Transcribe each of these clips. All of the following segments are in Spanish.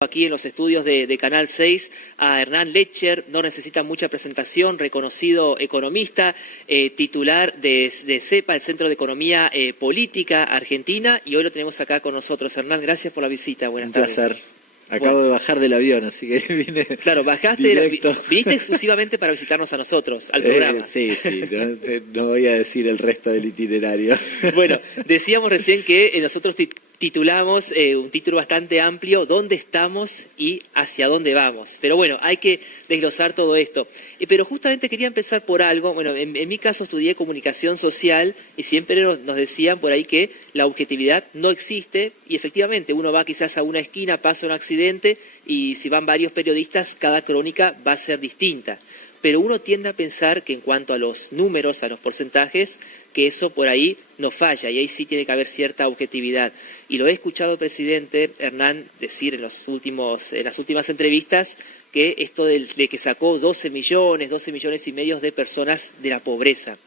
Aquí en los estudios de Canal 6 a Hernán Lecher, no necesita mucha presentación, reconocido economista, titular de CEPA, el Centro de Economía Política Argentina, y hoy lo tenemos acá con nosotros. Hernán, gracias por la visita, buenas tardes. Un placer. Acabo de bajar del avión, así que vine. Claro, bajaste, viniste exclusivamente para visitarnos a nosotros, al programa. Sí, no voy a decir el resto del itinerario. Bueno, decíamos recién que nosotros titulamos un título bastante amplio, ¿dónde estamos y hacia dónde vamos? Pero bueno, hay que desglosar todo esto. Pero justamente quería empezar por algo. Bueno, en mi caso estudié comunicación social y siempre nos decían por ahí que la objetividad no existe y efectivamente uno va quizás a una esquina, pasa un accidente y si van varios periodistas, cada crónica va a ser distinta. Pero uno tiende a pensar que en cuanto a los números, a los porcentajes, que eso por ahí no falla y ahí sí tiene que haber cierta objetividad. Y lo he escuchado el presidente Hernán decir en las últimas entrevistas que esto de que sacó 12 millones y medio de personas de la pobreza.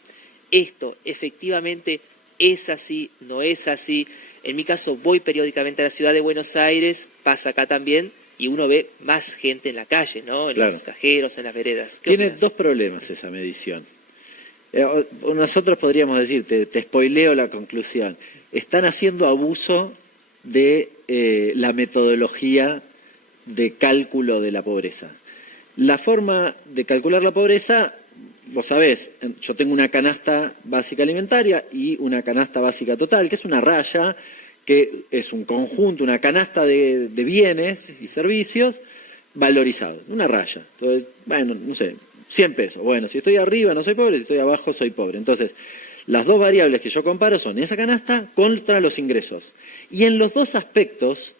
Esto efectivamente es así, no es así. En mi caso voy periódicamente a la ciudad de Buenos Aires, pasa acá también, y uno ve más gente en la calle, ¿no? En los cajeros, en las veredas. Tiene dos problemas esa medición. Nosotros podríamos decir, te spoileo la conclusión, están haciendo abuso de la metodología de cálculo de la pobreza. La forma de calcular la pobreza, vos sabés, yo tengo una canasta básica alimentaria y una canasta básica total, que es una raya, que es un conjunto, una canasta de bienes y servicios valorizados, una raya. Entonces, bueno, no sé, 100 pesos. Bueno, si estoy arriba no soy pobre, si estoy abajo soy pobre. Entonces, las dos variables que yo comparo son esa canasta contra los ingresos. Y en los dos aspectos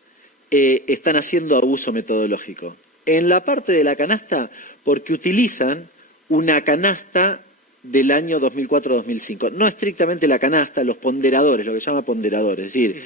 están haciendo abuso metodológico. En la parte de la canasta, porque utilizan una canasta del año 2004-2005. No estrictamente la canasta, los ponderadores, lo que se llama ponderadores. Es decir,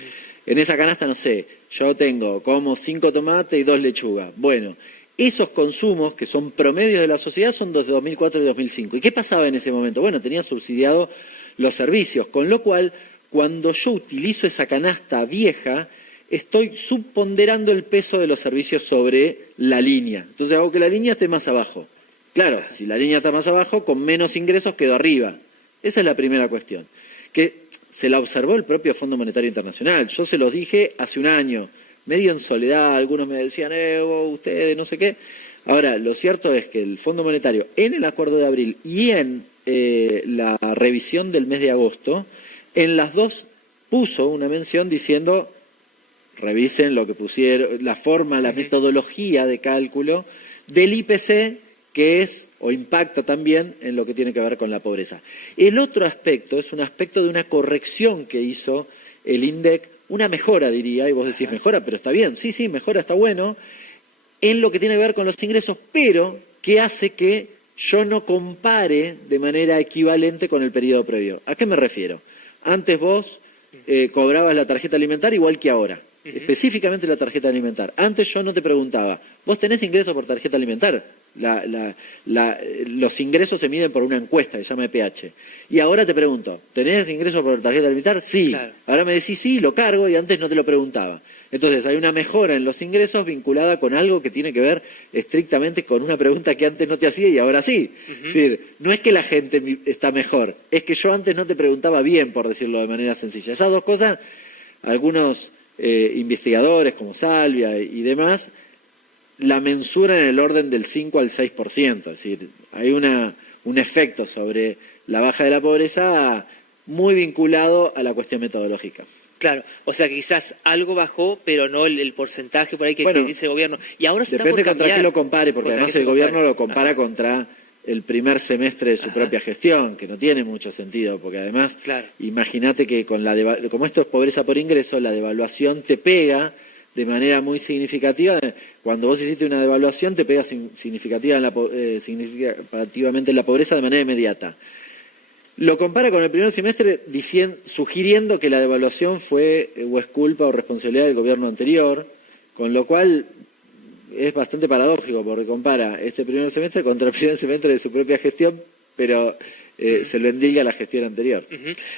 en esa canasta, no sé, yo tengo como 5 tomates y 2 lechugas. Bueno, esos consumos, que son promedios de la sociedad, son desde 2004 y 2005. ¿Y qué pasaba en ese momento? Bueno, tenía subsidiado los servicios, con lo cual, cuando yo utilizo esa canasta vieja, estoy subponderando el peso de los servicios sobre la línea. Entonces hago que la línea esté más abajo. Claro, si la línea está más abajo, con menos ingresos quedo arriba. Esa es la primera cuestión, que se la observó el propio Fondo Monetario Internacional. Yo se los dije hace un año, medio en soledad, algunos me decían, ustedes, no sé qué. Ahora, lo cierto es que el Fondo Monetario, en el acuerdo de abril y en la revisión del mes de agosto, en las dos puso una mención diciendo, revisen lo que pusieron, la forma, la metodología de cálculo del IPC, que es o impacta también en lo que tiene que ver con la pobreza. El otro aspecto es un aspecto de una corrección que hizo el INDEC, una mejora diría, y vos decís mejora, pero está bien, sí, mejora, está bueno, en lo que tiene que ver con los ingresos, pero que hace que yo no compare de manera equivalente con el periodo previo. ¿A qué me refiero? Antes vos cobrabas la tarjeta alimentaria igual que ahora, específicamente la tarjeta alimentar. Antes yo no te preguntaba, ¿vos tenés ingresos por tarjeta alimentar? Los ingresos se miden por una encuesta que se llama EPH. Y ahora te pregunto, ¿tenés ingresos por tarjeta alimentar? Sí. Claro. Ahora me decís sí, lo cargo y antes no te lo preguntaba. Entonces hay una mejora en los ingresos vinculada con algo que tiene que ver estrictamente con una pregunta que antes no te hacía y ahora sí. Es decir, no es que la gente está mejor, es que yo antes no te preguntaba bien, por decirlo de manera sencilla. Esas dos cosas, algunos investigadores como Salvia y demás, la mensura en el orden del 5 al 6%, es decir, hay un efecto sobre la baja de la pobreza muy vinculado a la cuestión metodológica. Claro, o sea que quizás algo bajó, pero no el porcentaje por ahí que dice el gobierno. Y ahora se está por cambiar. Depende contra qué lo compare, porque además el gobierno lo compara contra el primer semestre de su propia gestión, que no tiene mucho sentido, porque además, imagínate que como esto es pobreza por ingreso, la devaluación te pega de manera muy significativa. Cuando vos hiciste una devaluación te pega significativamente en la pobreza de manera inmediata. Lo compara con el primer semestre sugiriendo que la devaluación fue o es culpa o responsabilidad del gobierno anterior, con lo cual es bastante paradójico porque compara este primer semestre contra el primer semestre de su propia gestión, pero se lo endilga a la gestión anterior.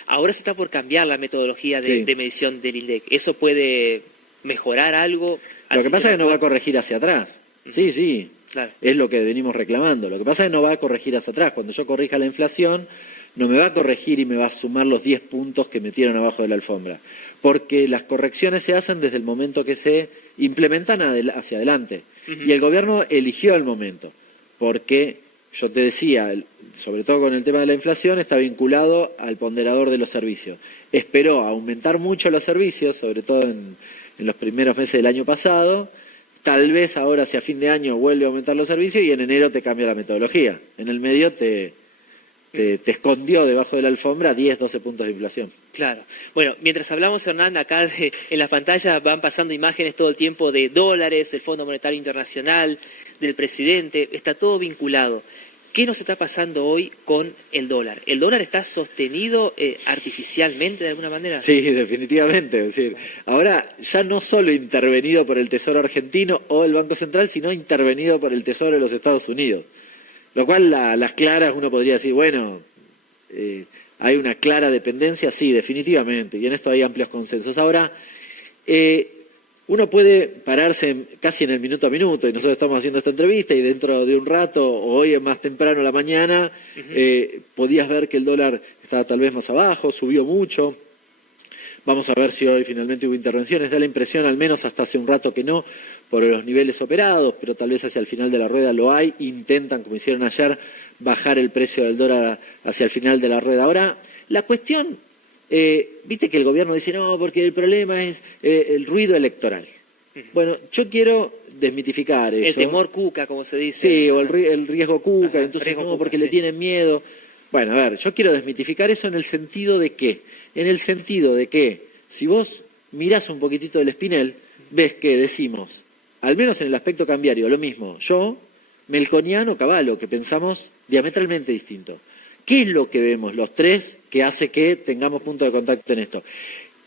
Ahora se está por cambiar la metodología de medición del INDEC. ¿Eso puede mejorar algo? Lo que pasa es que no va a corregir hacia atrás. Sí. Claro. Es lo que venimos reclamando. Lo que pasa es que no va a corregir hacia atrás. Cuando yo corrija la inflación, no me va a corregir y me va a sumar los 10 puntos que metieron abajo de la alfombra. Porque las correcciones se hacen desde el momento que se implementan hacia adelante. Y el gobierno eligió el momento. Porque, yo te decía, sobre todo con el tema de la inflación, está vinculado al ponderador de los servicios. Esperó aumentar mucho los servicios, sobre todo en los primeros meses del año pasado. Tal vez ahora hacia fin de año vuelve a aumentar los servicios y en enero te cambia la metodología. En el medio te escondió debajo de la alfombra 10, 12 puntos de inflación. Claro. Bueno, mientras hablamos, Hernán, acá en la pantalla van pasando imágenes todo el tiempo de dólares, del Fondo Monetario Internacional, del presidente, está todo vinculado. ¿Qué nos está pasando hoy con el dólar? ¿El dólar está sostenido artificialmente de alguna manera? Sí, definitivamente. Es decir, ahora ya no solo intervenido por el Tesoro argentino o el Banco Central, sino intervenido por el Tesoro de los Estados Unidos. Lo cual, las claras, uno podría decir, bueno, hay una clara dependencia, sí, definitivamente, y en esto hay amplios consensos. Ahora, uno puede pararse casi en el minuto a minuto, y nosotros estamos haciendo esta entrevista, y dentro de un rato, o hoy más temprano a la mañana, podías ver que el dólar estaba tal vez más abajo, subió mucho. Vamos a ver si hoy finalmente hubo intervenciones. Da la impresión, al menos hasta hace un rato, que no, por los niveles operados, pero tal vez hacia el final de la rueda lo hay. Intentan, como hicieron ayer, bajar el precio del dólar hacia el final de la rueda. Ahora, la cuestión, viste que el gobierno dice, no, porque el problema es el ruido electoral. Bueno, yo quiero desmitificar eso. El temor cuca, como se dice. Sí, o el riesgo cuca, entonces riesgo no, cuca, porque sí. le tienen miedo. Bueno, a ver, yo quiero desmitificar eso en el sentido de qué. En el sentido de que, si vos mirás un poquitito del espinel, ves que decimos, al menos en el aspecto cambiario, lo mismo, yo, Melconian o Cavallo, que pensamos diametralmente distinto. ¿Qué es lo que vemos los tres que hace que tengamos punto de contacto en esto?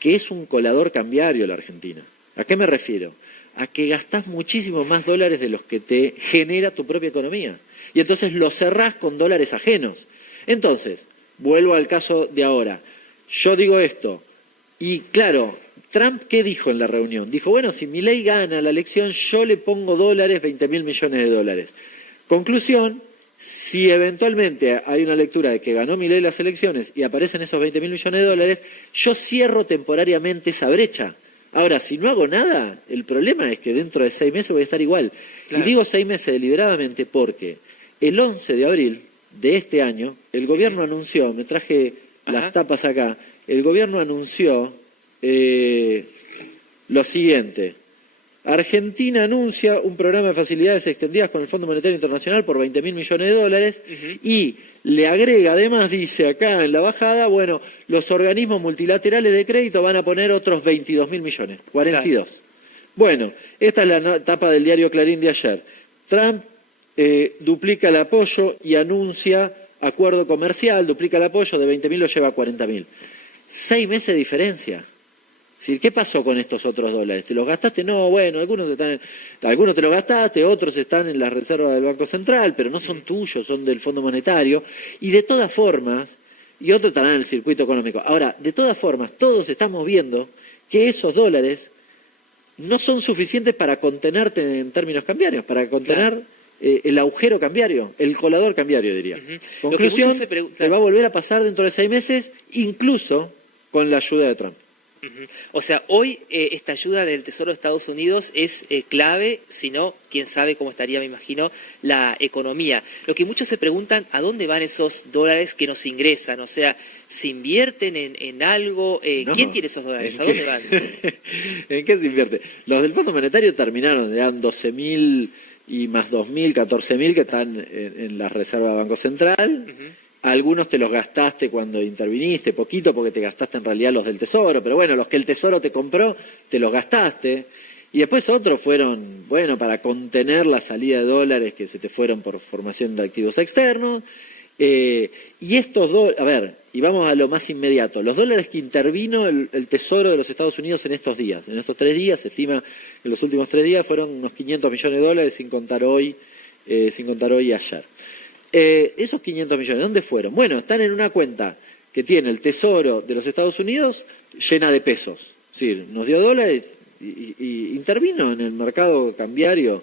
Que es un colador cambiario la Argentina. ¿A qué me refiero? A que gastás muchísimo más dólares de los que te genera tu propia economía. Y entonces lo cerrás con dólares ajenos. Entonces, vuelvo al caso de ahora. Yo digo esto, y claro, Trump, ¿qué dijo en la reunión? Dijo, bueno, si Milei gana la elección, yo le pongo dólares, 20.000 millones de dólares. Conclusión, si eventualmente hay una lectura de que ganó Milei las elecciones y aparecen esos 20.000 millones de dólares, yo cierro temporariamente esa brecha. Ahora, si no hago nada, el problema es que dentro de 6 meses voy a estar igual. Claro. Y digo 6 meses deliberadamente porque el 11 de abril de este año, el gobierno anunció, me traje las tapas acá, el gobierno anunció lo siguiente. Argentina anuncia un programa de facilidades extendidas con el Fondo Monetario Internacional por 20.000 millones de dólares y le agrega, además, dice acá en la bajada, bueno, los organismos multilaterales de crédito van a poner otros 22.000 millones, 42. Claro. Bueno, esta es la tapa del diario Clarín de ayer. Trump duplica el apoyo y anuncia acuerdo comercial, duplica el apoyo, de 20.000 lo lleva a 40.000. 6 meses de diferencia. Es decir, ¿qué pasó con estos otros dólares? ¿Te los gastaste? No, bueno, algunos te los gastaste, otros están en las reservas del Banco Central, pero no son tuyos, son del Fondo Monetario. Y de todas formas, y otros estarán en el circuito económico. Ahora, de todas formas, todos estamos viendo que esos dólares no son suficientes para contenerte en términos cambiarios, para contener... Claro. El agujero cambiario, el colador cambiario, diría. Conclusión, te va a volver a pasar dentro de 6 meses, incluso con la ayuda de Trump. O sea, hoy esta ayuda del Tesoro de Estados Unidos es clave, si no, quién sabe cómo estaría, me imagino, la economía. Lo que muchos se preguntan, ¿a dónde van esos dólares que nos ingresan? O sea, ¿se invierten en algo? No, ¿quién tiene esos dólares? ¿A dónde van? ¿En qué se invierte? Los del Fondo Monetario terminaron, eran 12.000 y más 2.000, 14.000 que están en la reserva del Banco Central. Algunos te los gastaste cuando interviniste, poquito porque te gastaste en realidad los del Tesoro, pero bueno, los que el Tesoro te compró, te los gastaste. Y después otros fueron, bueno, para contener la salida de dólares que se te fueron por formación de activos externos. Y estos a ver, y vamos a lo más inmediato, los dólares que intervino el Tesoro de los Estados Unidos en estos días, en estos 3 días, se estima que en los últimos 3 días fueron unos 500 millones de dólares, sin contar hoy y ayer. Esos 500 millones, ¿dónde fueron? Bueno, están en una cuenta que tiene el Tesoro de los Estados Unidos llena de pesos. Es decir, nos dio dólares, y intervino en el mercado cambiario.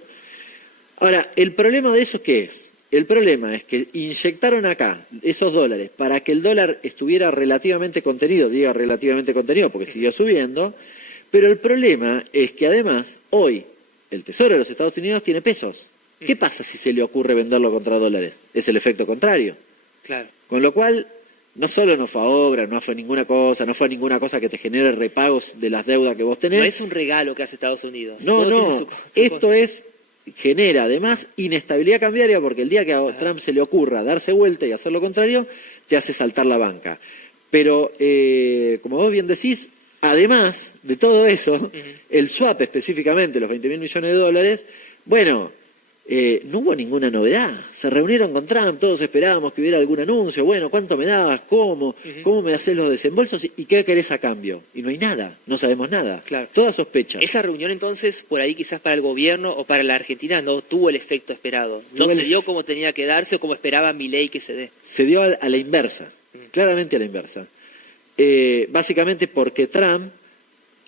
Ahora, ¿el problema de eso qué es? El problema es que inyectaron acá esos dólares para que el dólar estuviera relativamente contenido, diga relativamente contenido porque siguió subiendo, pero el problema es que además hoy el Tesoro de los Estados Unidos tiene pesos. ¿Qué pasa si se le ocurre venderlo contra dólares? Es el efecto contrario. Claro. Con lo cual, no solo no fue a obra, no fue ninguna cosa que te genere repagos de las deudas que vos tenés. No es un regalo que hace Estados Unidos. No, esto genera además inestabilidad cambiaria porque el día que a Trump se le ocurra darse vuelta y hacer lo contrario, te hace saltar la banca. Pero, como vos bien decís, además de todo eso, el swap específicamente, los 20.000 millones de dólares, bueno, no hubo ninguna novedad. Se reunieron con Trump, todos esperábamos que hubiera algún anuncio. Bueno, ¿cuánto me dabas? ¿Cómo? ¿Cómo me haces los desembolsos? ¿Y qué querés a cambio? Y no hay nada, no sabemos nada. Claro. Toda sospecha. Esa reunión entonces, por ahí quizás para el gobierno o para la Argentina, no tuvo el efecto esperado. No se dio como tenía que darse o como esperaba Milei que se dé. Se dio a la inversa, claramente a la inversa. Básicamente porque Trump,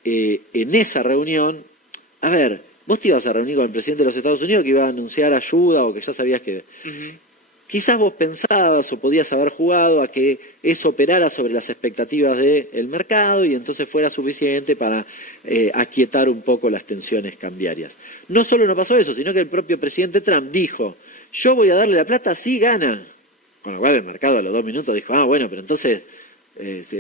en esa reunión, a ver, vos te ibas a reunir con el presidente de los Estados Unidos que iba a anunciar ayuda o que ya sabías que... Quizás vos pensabas o podías haber jugado a que eso operara sobre las expectativas del mercado y entonces fuera suficiente para aquietar un poco las tensiones cambiarias. No solo no pasó eso, sino que el propio presidente Trump dijo, yo voy a darle la plata si ganan. Con lo cual el mercado a los 2 minutos dijo, bueno, pero entonces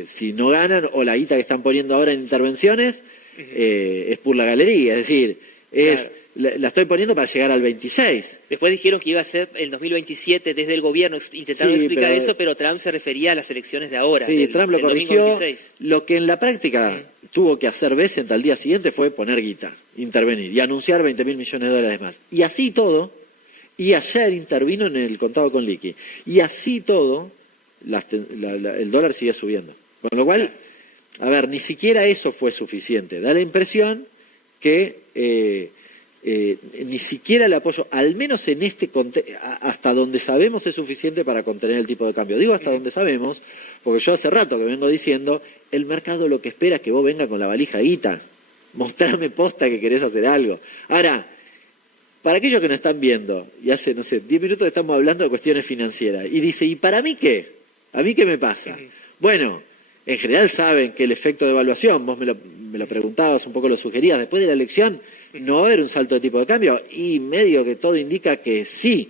si no ganan o la guita que están poniendo ahora en intervenciones es por la galería, es decir... Claro. La estoy poniendo para llegar al 26. Después dijeron que iba a ser el 2027 desde el gobierno, intentaron explicar eso, pero Trump se refería a las elecciones de ahora. Sí, Trump lo corrigió. Lo que en la práctica tuvo que hacer Bessent al día siguiente fue poner guita, intervenir y anunciar 20.000 millones de dólares más. Y así todo, y ayer intervino en el contado con liqui. Y así todo, el dólar siguió subiendo. Con lo cual, a ver, ni siquiera eso fue suficiente. Da la impresión que ni siquiera el apoyo, al menos en este hasta donde sabemos es suficiente para contener el tipo de cambio. Digo hasta donde sabemos, porque yo hace rato que vengo diciendo, el mercado lo que espera es que vos vengas con la valija guita, mostrarme posta que querés hacer algo. Ahora, para aquellos que nos están viendo, y hace, 10 minutos estamos hablando de cuestiones financieras, y dice, ¿y para mí qué? ¿A mí qué me pasa? Bueno, en general saben que el efecto de evaluación, vos me lo preguntabas, un poco lo sugerías, después de la elección no va a haber un salto de tipo de cambio, y medio que todo indica que sí,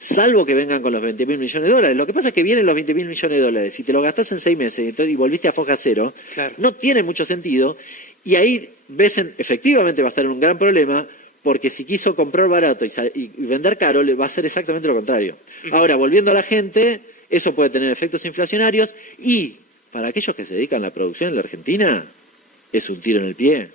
salvo que vengan con los 20.000 millones de dólares. Lo que pasa es que vienen los 20.000 millones de dólares, si te lo gastás en 6 meses y volviste a foja cero, no tiene mucho sentido, y ahí Bessent efectivamente va a estar en un gran problema, porque si quiso comprar barato y vender caro, le va a hacer exactamente lo contrario. Ahora, volviendo a la gente, eso puede tener efectos inflacionarios, y para aquellos que se dedican a la producción en la Argentina, es un tiro en el pie,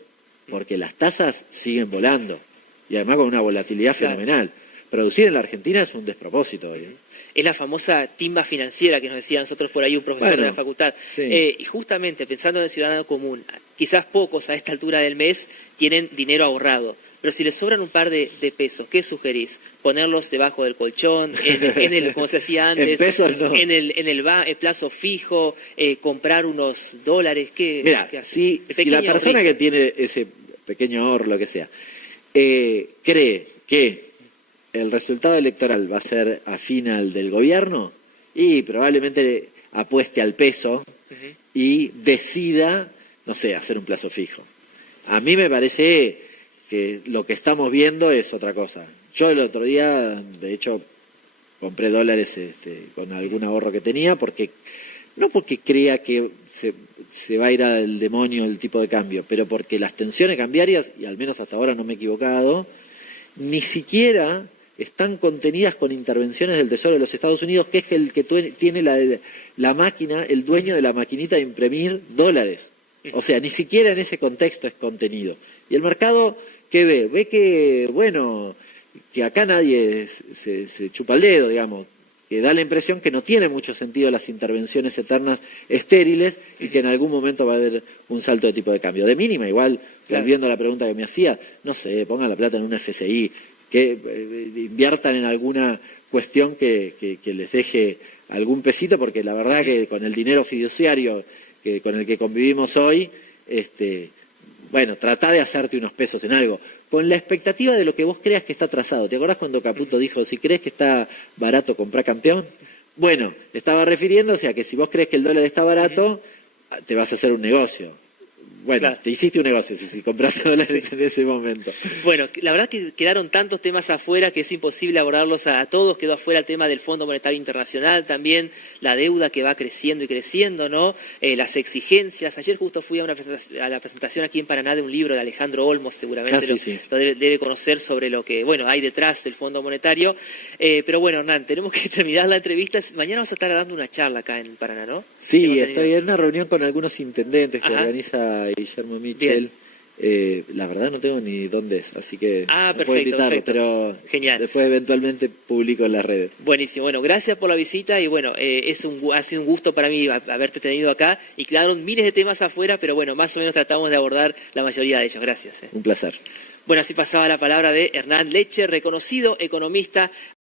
porque las tasas siguen volando, y además con una volatilidad fenomenal. Producir en la Argentina es un despropósito hoy. Es la famosa timba financiera que nos decía nosotros por ahí un profesor de la facultad. Y justamente pensando en el ciudadano común, quizás pocos a esta altura del mes tienen dinero ahorrado. Pero si les sobran un par de pesos, ¿qué sugerís? ¿Ponerlos debajo del colchón? En el, como se hacía antes, en pesos no. En el plazo fijo, comprar unos dólares. Mira, si la persona que tiene ese pequeño ahorro, lo que sea, cree que el resultado electoral va a ser afín al del gobierno, y probablemente apueste al peso y decida, no sé, hacer un plazo fijo. A mí me parece que lo que estamos viendo es otra cosa. Yo el otro día, de hecho, compré dólares con algún ahorro que tenía, no porque crea que se va a ir al demonio el tipo de cambio, pero porque las tensiones cambiarias, y al menos hasta ahora no me he equivocado, ni siquiera están contenidas con intervenciones del Tesoro de los Estados Unidos, que es el que tiene la máquina, el dueño de la maquinita de imprimir dólares. O sea, ni siquiera en ese contexto es contenido. Y el mercado, ¿qué ve? Ve que, bueno, que acá nadie se chupa el dedo, digamos, que da la impresión que no tiene mucho sentido las intervenciones eternas estériles y que en algún momento va a haber un salto de tipo de cambio. De mínima, igual, volviendo a la pregunta que me hacía, no sé, pongan la plata en un FCI, que inviertan en alguna cuestión que les deje algún pesito, porque la verdad que con el dinero fiduciario con el que convivimos hoy, bueno, tratá de hacerte unos pesos en algo, con la expectativa de lo que vos creas que está trazado. ¿Te acordás cuando Caputo dijo, si crees que está barato, comprá campeón? Bueno, estaba refiriéndose a que si vos crees que el dólar está barato, te vas a hacer un negocio. Bueno, Claro. te hiciste un negocio si compraste dólares en ese momento. Bueno, la verdad que quedaron tantos temas afuera que es imposible abordarlos a todos. Quedó afuera el tema del Fondo Monetario Internacional, también la deuda que va creciendo y creciendo, ¿no? Las exigencias. Ayer justo fui a la presentación aquí en Paraná de un libro de Alejandro Olmos, seguramente Sí. lo debe conocer, sobre lo que, bueno, hay detrás del Fondo Monetario. Pero bueno, Hernán, tenemos que terminar la entrevista. Mañana vas a estar dando una charla acá en Paraná, ¿no? Sí, Hemos estoy en una reunión con algunos intendentes que Ajá. organiza Guillermo Michel. La verdad no tengo ni dónde es, así que no puedo Perfecto, invitarlo, perfecto. pero Genial. después eventualmente publico en las redes. Buenísimo, bueno, gracias por la visita y bueno, ha sido un gusto para mí haberte tenido acá y quedaron miles de temas afuera, pero bueno, más o menos tratamos de abordar la mayoría de ellos. Gracias. Un placer. Bueno, así pasaba la palabra de Hernán Leche, reconocido economista.